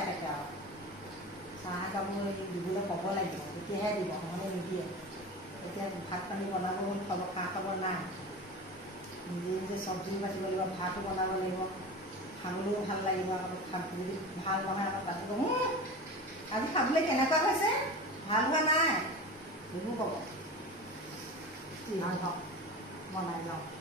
চাই থাকে আৰু চাহ কাপ দিবলৈ ক'ব লাগিব তেতিয়াহে দিব নহ'লে নিদিয়ে এতিয়া ভাত পানী বনাব খবৰ খা খবৰ নাই নিজে নিজে চব্জি পাতিব লাগিব ভাতো বনাব লাগিব খাবলৈও ভাল লাগিব যদি ভাল নহয় আকৌ পাতিব আজি খাবলৈ কেনেকুৱা হৈছে ভাল হোৱা নাই এইবোৰ ক'ব ভাল হওক বনাই যাওঁ